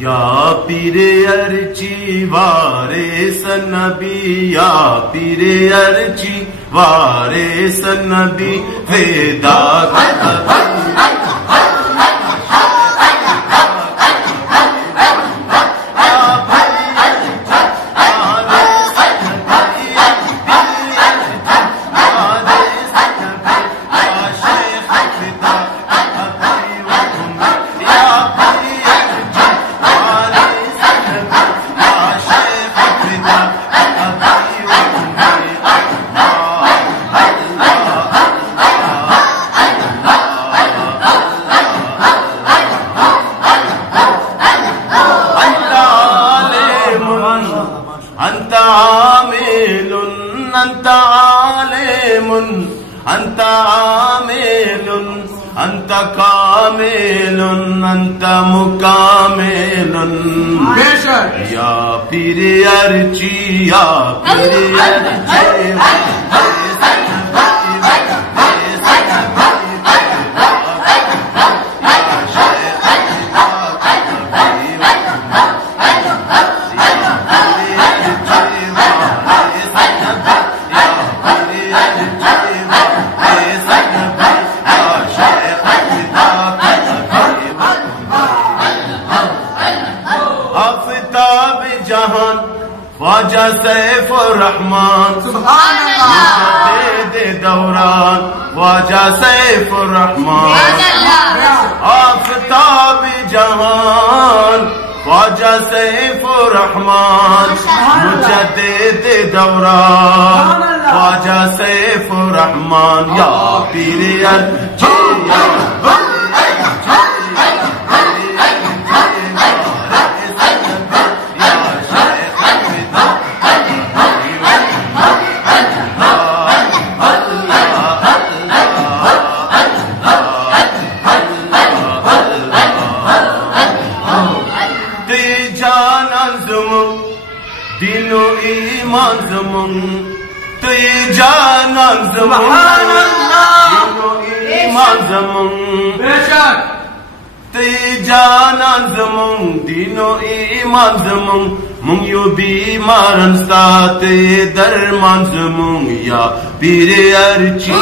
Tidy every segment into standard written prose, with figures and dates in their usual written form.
या पीरे अर्ची वारे सनबी, या पीरे अर्ची वारे सनबी, वेदा अंत आमेलुन, अंत आलेमुन, अंत आमेलुन, अंत कामेलुन, अंत मुकामेलुन। या पीरे अर्ची, या पीरे अर्ची आफताब जहान ख्वाजा सैफुर रहमान, मुजद्दिद दौरान ख्वाजा सैफुर रहमान। आफताब जहान ख्वाजा सैफुर रहमान, मुजद्दिद दौरान ख्वाजा सैफुर रहमान। या पीरे अर्ची दिनो ईमान ज़मून, तो ये जानान ज़मून, दिनो ईमान ज़मून, तो ये जानान ज़मून, दिनो ईमान ज़मून। मुंग यो बीमारन साते दरमान ज़मून। या पीरे अर्ची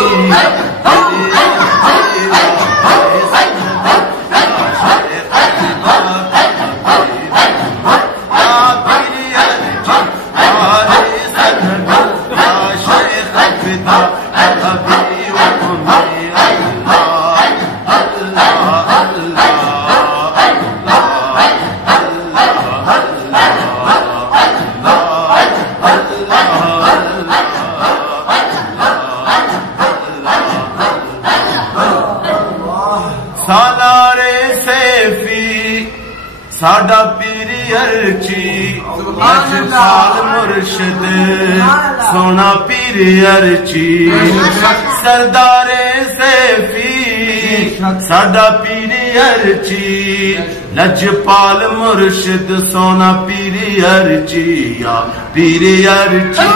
सालारे सैफी साडा पीरी अर्ची, लजपाल मुर्शिद सोना पीरी अर्ची। सरदारे सैफी साडा पीरी अर्ची, लजपाल मुर्शिद सोना पीरी अर्ची। या पीरी अर्ची